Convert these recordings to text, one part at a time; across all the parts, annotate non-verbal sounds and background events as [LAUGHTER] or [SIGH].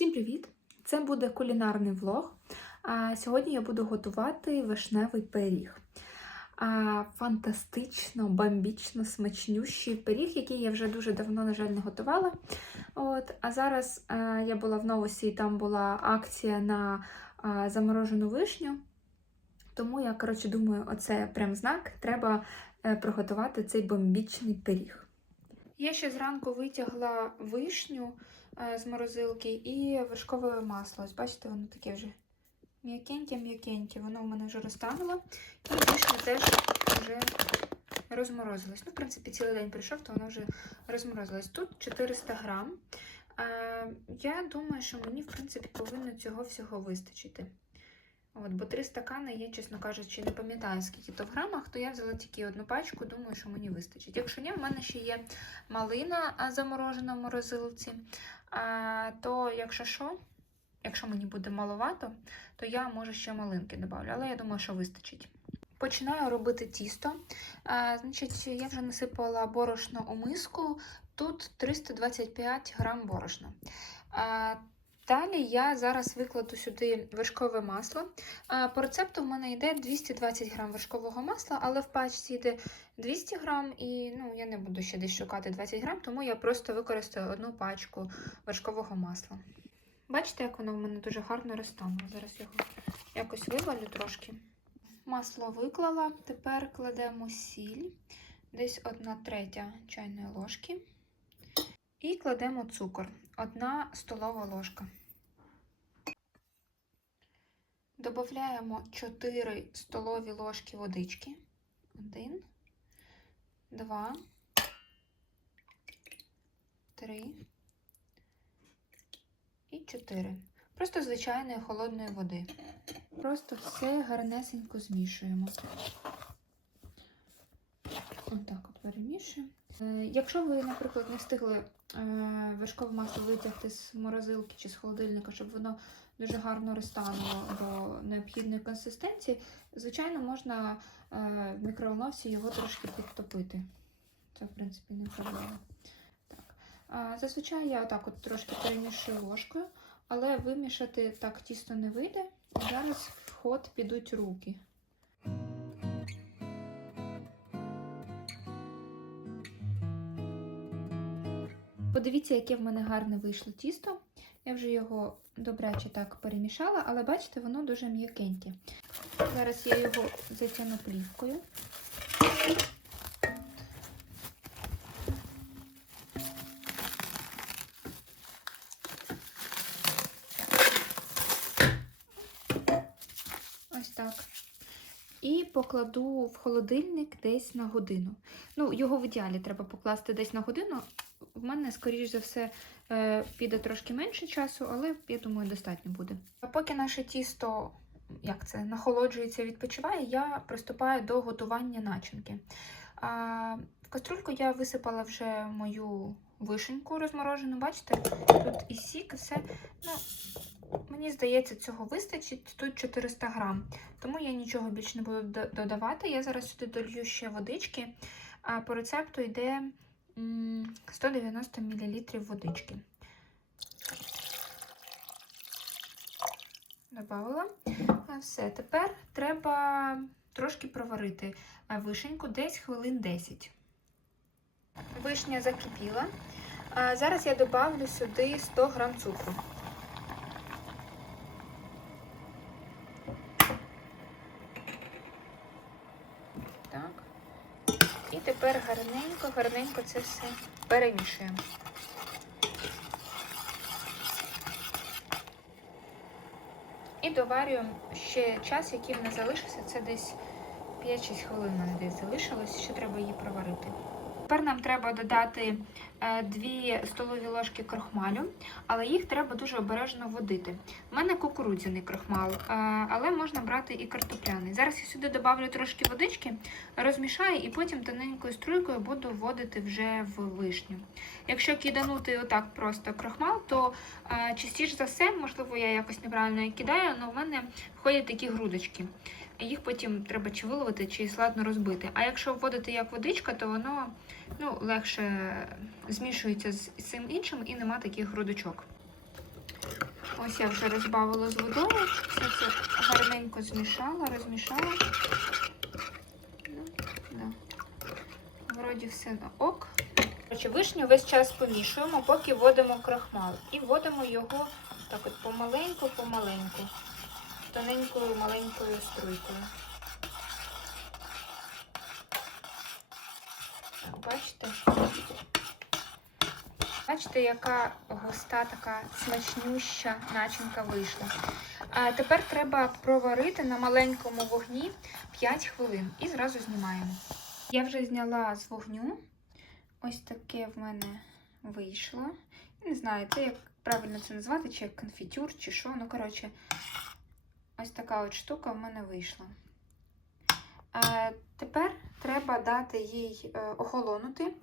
Всім привіт! Це буде кулінарний влог. Сьогодні я буду готувати вишневий пиріг. Фантастично, бомбічно, смачнющий пиріг, який я вже дуже давно, на жаль, не готувала. От, а зараз я була в новосі, і там була акція на заморожену вишню. Тому я, коротше, думаю, оце прям знак. Треба е, приготувати цей бомбічний пиріг. Я ще зранку витягла вишню з морозилки і вершкове масло. Ось бачите, воно таке вже м'якеньке-м'якеньке. Воно в мене вже розтануло. І вишня теж вже розморозилась. Ну, в принципі, цілий день прийшов, то воно вже розморозилось. Тут 400 грам. Е, Я думаю, що мені, в принципі, повинно цього всього вистачити. От, бо три стакани, я, чесно кажучи, не пам'ятаю, скільки то в грамах, то я взяла тільки одну пачку, думаю, що мені вистачить. Якщо ні, в мене ще є малина заморожена в морозилці. А, то якщо що, якщо мені буде маловато, то я може ще малинки додавлю, але я думаю, що вистачить. Починаю робити тісто. А, значить, я вже насипала борошно у миску. Тут 325 грам борошна. Далі я зараз викладу сюди вершкове масло. По рецепту в мене йде 220 грам вершкового масла, але в пачці йде 200 грам, і ну, я не буду ще десь шукати 20 грам, тому я просто використаю одну пачку вершкового масла. Бачите, як воно в мене дуже гарно розтануло. Зараз його якось вивалю трошки. Масло виклала, тепер кладемо сіль, десь 1 третя чайної ложки. І кладемо цукор, 1 столова ложка. Добавляємо 4 столові ложки водички. 1, 2, 3 і 4. Просто звичайної холодної води. Просто все гарнесенько змішуємо. Отак от перемішуємо. Е, Якщо ви, наприклад, не встигли вершкове масло витягти з морозилки чи з холодильника, щоб воно дуже гарно розтануло до необхідної консистенції, звичайно, можна е, в мікроволновці його трошки підтопити. Це, в принципі, не проблема. Так. Зазвичай я отак от трошки перемішую ложкою, але вимішати так тісто не вийде. Зараз в ход підуть руки. Подивіться, яке в мене гарне вийшло тісто. Я вже його добряче так перемішала, але бачите, воно дуже м'якеньке. Зараз я його затягну плівкою. Ось так. І покладу в холодильник десь на годину. Ну, його в ідеалі треба покласти десь на годину. В мене, скоріш за все, е, піде трошки менше часу, але я думаю, достатньо буде. А поки наше тісто як це, нахолоджується, відпочиває, я приступаю до готування начинки. А, В каструльку я висипала вже мою вишеньку розморожену. Бачите, тут і сік, і все. Ну, Мені здається, цього вистачить. Тут 400 грам, тому я нічого більше не буду додавати. Я зараз сюди долью ще водички. А по рецепту йде 190 мл водички. Добавила. Все, тепер треба трошки проварити вишеньку десь хвилин 10. Вишня закипіла. А зараз я добавлю сюди 100 г цукру. Так. І тепер гарненько, гарненько це все перемішуємо. І доварюємо ще час, який в нас залишився, це десь 5-6 хвилин десь залишилось, ще треба її проварити. Тепер нам треба додати 2 столові ложки крохмалю, але їх треба дуже обережно водити. У мене кукурудзяний крохмал, але можна брати і картопляний. Зараз я сюди додавлю трошки водички, розмішаю і потім тоненькою струйкою буду вводити вже в вишню. Якщо киданути отак просто крохмал, то частіше за все, можливо, я якось неправильно кидаю, але в мене входять такі грудочки. Їх потім треба чи виловити, чи складно розбити. А якщо вводити як водичка, то воно ну, легше змішується з цим іншим і нема таких грудочок. Ось я вже розбавила з водою. Все це гарненько змішала, розмішала. Ну. Вроді все на ок. Вишню весь час помішуємо, поки вводимо крахмал. І вводимо його так от помаленьку-помаленьку, тоненькою маленькою струйкою. Бачите? Бачите, яка густа, така смачнюща начинка вийшла. А тепер треба проварити на маленькому вогні 5 хвилин і зразу знімаємо. Я вже зняла з вогню. Ось таке в мене вийшло. Не знаю, це як правильно це назвати, чи як конфітюр, чи що. Ну, коротше, ось така от штука в мене вийшла. Е, тепер треба дати їй е, охолонути.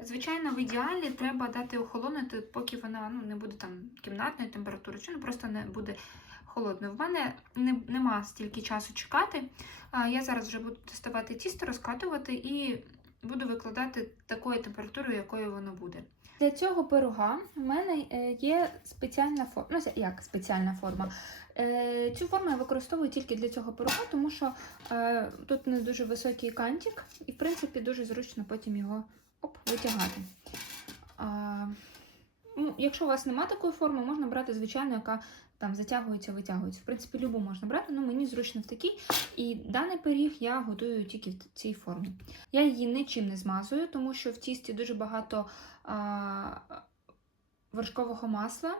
Звичайно, в ідеалі треба дати охолонути, поки вона ну, не буде там кімнатної температури, чи ну, просто не буде холодною. В мене не, нема стільки часу чекати. Я зараз вже буду тестувати тісто, розкатувати і буду викладати такою температурою, якою воно буде. Для цього пирога в мене е, є спеціальна форма. Ну, як спеціальна форма. Е, Цю форму я використовую тільки для цього пирога, тому що е, тут не дуже високий кантик, і, в принципі, дуже зручно потім його оп, витягати. Ну, якщо у вас немає такої форми, можна брати звичайну, яка там затягується, витягується. В принципі, любу можна брати, але мені зручно в такій. І даний пиріг я готую тільки в цій формі. Я її нічим не змазую, тому що в тісті дуже багато а, вершкового масла.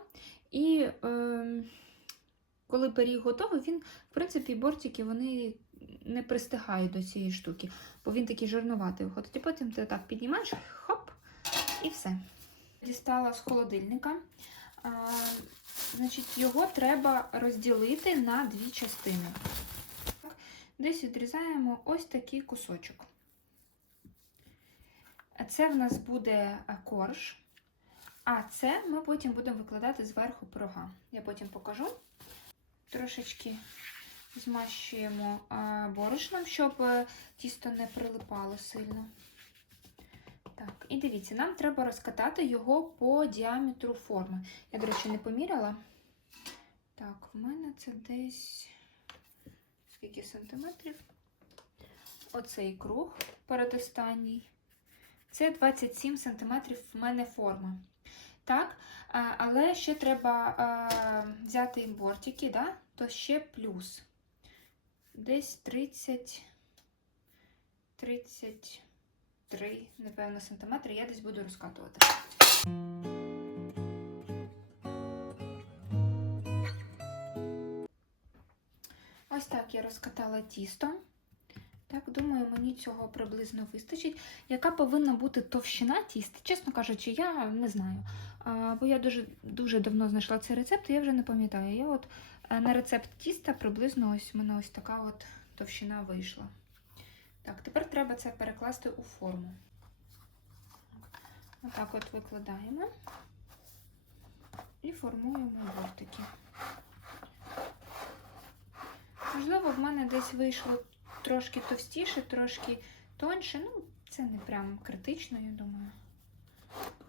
І е, коли пиріг готовий, він, в принципі, бортики вони не пристигають до цієї штуки, бо він такий жирнуватий виходить. Потім ти так піднімаєш, хоп, і все. Дістала з холодильника. Значить, його треба розділити на дві частини. Десь відрізаємо ось такий кусочок. Це в нас буде корж, а це ми потім будемо викладати зверху пирога. Я потім покажу. Трошечки змащуємо борошном, щоб е, тісто не прилипало сильно. Так, і дивіться, нам треба розкатати його по діаметру форми. Я, до речі, не поміряла. Так, в мене це десь скільки сантиметрів? Оцей круг передостанній. Це 27 сантиметрів в мене форма. Так, але ще треба взяти бортики, да? то ще плюс. Десь 30, 33, напевно, сантиметри я десь буду розкатувати. Ось так я розкатала тісто. Так, думаю, мені цього приблизно вистачить. Яка повинна бути товщина тіста? Чесно кажучи, я не знаю. А, бо я дуже дуже давно знайшла цей рецепт, і я вже не пам'ятаю. Я от е, на рецепт тіста приблизно ось у мене ось така от товщина вийшла. Так, тепер треба це перекласти у форму. Отак от викладаємо і формуємо бортики. Можливо, в мене десь вийшло трошки товстіше, трошки тоньше. Ну, це не прям критично, я думаю.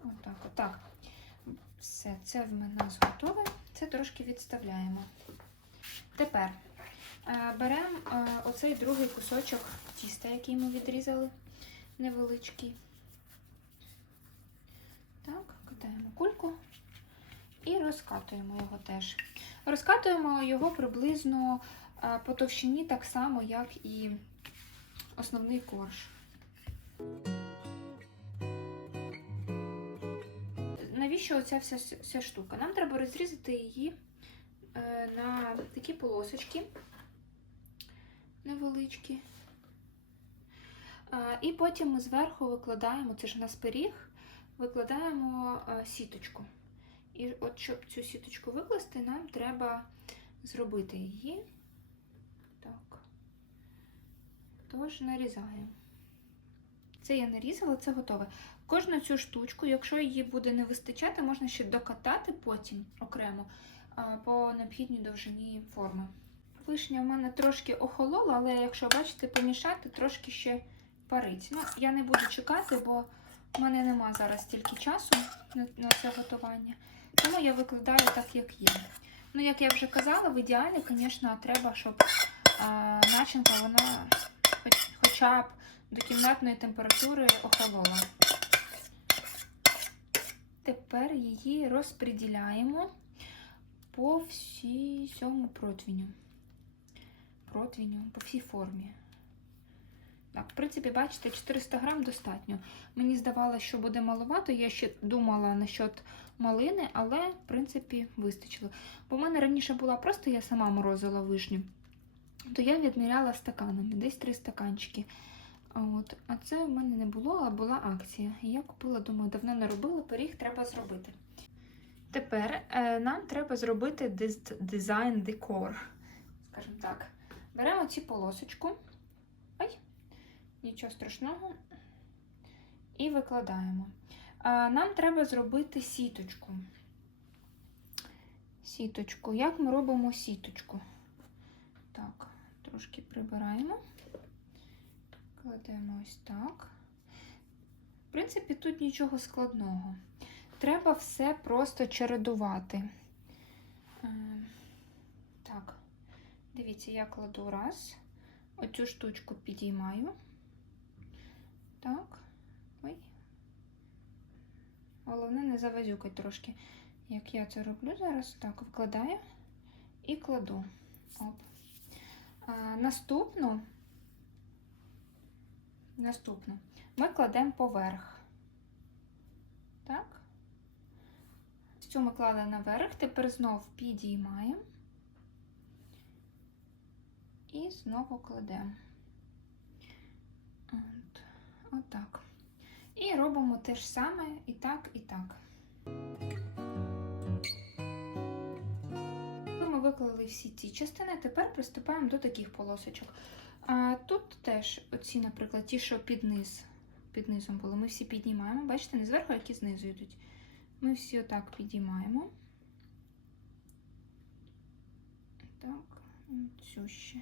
Отак, отак. Все, це в мене готове. Це трошки відставляємо. Тепер е, беремо е, оцей другий кусочок тіста, який ми відрізали, невеличкий. Так, катаємо кульку і розкатуємо його теж. Розкатуємо його приблизно е, по товщині так само, як і основний корж. Навіщо оця вся, вся штука? Нам треба розрізати її е, на такі полосочки невеличкі. І потім ми зверху викладаємо, це ж у нас пиріг, викладаємо сіточку. І от щоб цю сіточку викласти, нам треба зробити її. Так. Тож нарізаємо. Це я нарізала, це готове. Кожну цю штучку, якщо її буде не вистачати, можна ще докатати потім окремо по необхідній довжині форми. Вишня в мене трошки охолола, але якщо бачите, помішати, трошки ще парить. Ну, я не буду чекати, бо в мене нема зараз стільки часу на це готування. Тому я викладаю так, як є. Ну, як я вже казала, в ідеалі, звісно, треба, щоб а, начинка вона хоч, хоча б до кімнатної температури охолола. Тепер її розподіляємо по всій- всьому противню. Противню, по всій формі. Так, в принципі, бачите, 400 грам достатньо. Мені здавалося, що буде маловато. Я ще думала насчет малини, але, в принципі, вистачило. Бо в мене раніше була просто я сама морозила вишню, то я відміряла стаканами, десь 3 стаканчики. От. А це в мене не було, а була акція. І я купила, думаю, давно не робила, пиріг треба зробити. Тепер е, нам треба зробити дизайн декор. Скажімо так. Беремо цю полосочку. Нічого страшного. І викладаємо. Нам треба зробити сіточку. Сіточку. Як ми робимо сіточку? Так, трошки прибираємо. Кладемо ось так. В принципі, тут нічого складного. Треба все просто чередувати. Е, Так, дивіться, я кладу раз. Оцю штучку підіймаю. Так. Ой. Головне не завазюкать трошки. Як я це роблю зараз, так, вкладаю і кладу. Оп. А, наступну, наступну ми кладемо поверх. Так. Цю ми клали наверх, тепер знов підіймаємо і знову кладемо. От, отак. І робимо те ж саме і так, і так. Ми виклали всі ці частини, тепер приступаємо до таких полосочок. А тут теж, оці, наприклад, ті, що під низ, під низом були, ми всі піднімаємо. Бачите, не зверху, які знизу йдуть. Ми всі отак підіймаємо. Так, цю ще.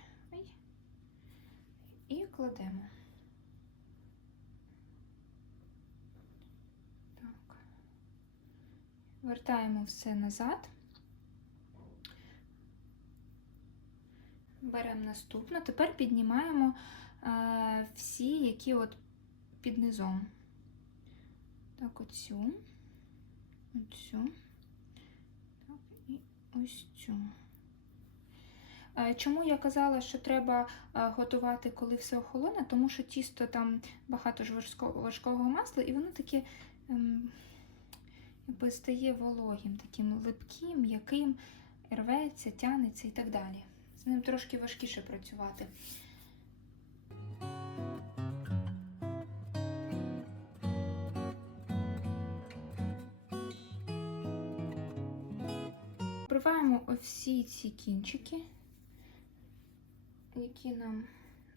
І кладемо. Так. Вертаємо все назад. Беремо наступну. Тепер піднімаємо е, всі, які от під низом. Так, оцю, оцю, так, і ось цю. Е, Чому я казала, що треба е, готувати, коли все охолоне? Тому що тісто там багато ж важкого масла, і воно таке ем, якби стає вологим, таким липким, м'яким, рветься, тянеться і так далі. З ним трошки важкіше працювати. Вбиваємо всі ці кінчики, які нам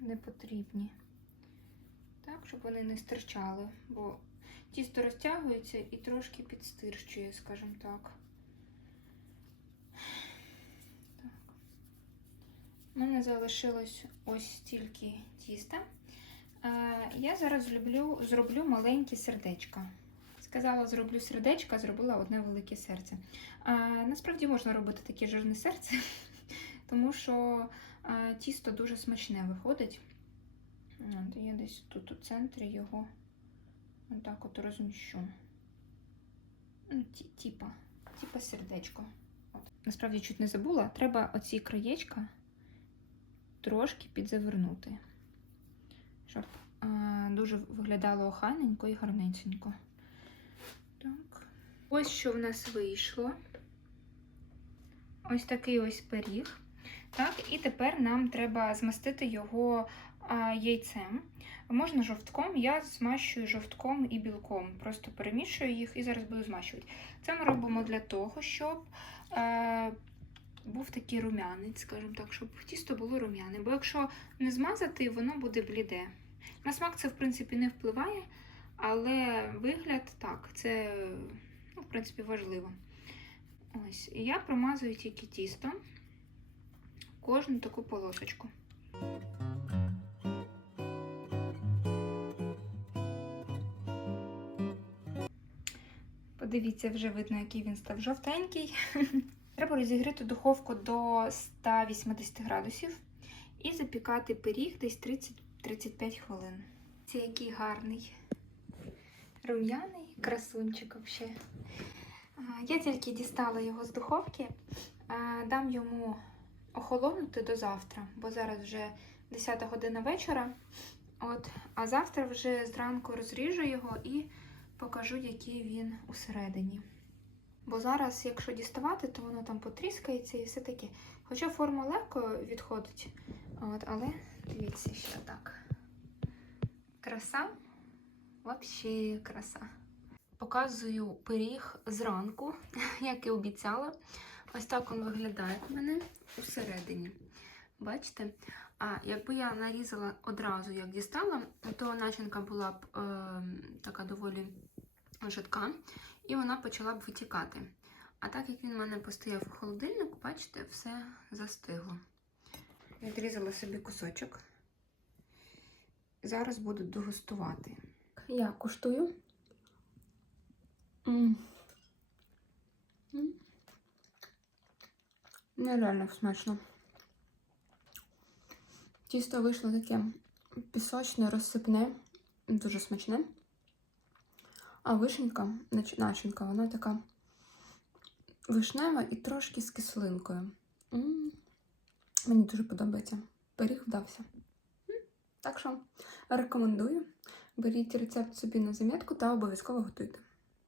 не потрібні. Так, щоб вони не стирчали, бо тісто розтягується і трошки підстирчує, скажімо так. так. У мене залишилось ось стільки тіста. Е, Я зараз зроблю, зроблю маленькі сердечка. Сказала, зроблю сердечка, зробила одне велике серце. А, насправді можна робити таке жирне серце, [LAUGHS] тому що а, тісто дуже смачне виходить. От, я десь тут у центрі його отак от розміщу. Ну, ті- Типа, типа сердечко. Насправді чуть не забула, треба оці краєчка трошки підзавернути, щоб а, дуже виглядало охайненько і гарненько. Так. Ось що в нас вийшло. Ось такий ось пиріг. Так, і тепер нам треба змастити його яйцем. Можна жовтком, я змащую жовтком і білком. Просто перемішую їх і зараз буду змащувати. Це ми робимо для того, щоб е, був такий рум'янець, скажімо так, щоб тісто було рум'яне. Бо якщо не змазати, воно буде бліде. На смак це, в принципі, не впливає, але вигляд так, це, ну, в принципі, важливо. Ось, я промазую тільки тісто кожну таку полосочку. Подивіться, вже видно, який він став жовтенький. [LAUGHS] Треба розігріти духовку до 180 градусів і запікати пиріг десь 30-35 хвилин. Це який гарний рум'яний красунчик взагалі. Я тільки дістала його з духовки, дам йому охолонути до завтра, бо зараз вже 10 година вечора. От, а завтра вже зранку розріжу його і покажу, який він усередині. Бо зараз, якщо діставати, то воно там потріскається і все таке. Хоча форма легко відходить. От, але дивіться, що так. Краса. Взагалі краса. Показую пиріг зранку, [LAUGHS] як і обіцяла. Ось так він виглядає в мене усередині. Бачите? А якби я нарізала одразу, як дістала, то начинка була б е, така доволі жидка, і вона почала б витікати. А так як він в мене постояв у холодильнику, бачите, все застигло. Відрізала собі кусочок. Зараз буду дегустувати. Я куштую. Нереально смачно. Тісто вийшло таке пісочне, розсипне, дуже смачне. А вишенька, начинка, вона така вишнева і трошки з кислинкою. М. Мені дуже подобається. Пиріг вдався. Так що рекомендую. Беріть рецепт собі на замітку та обов'язково готуйте.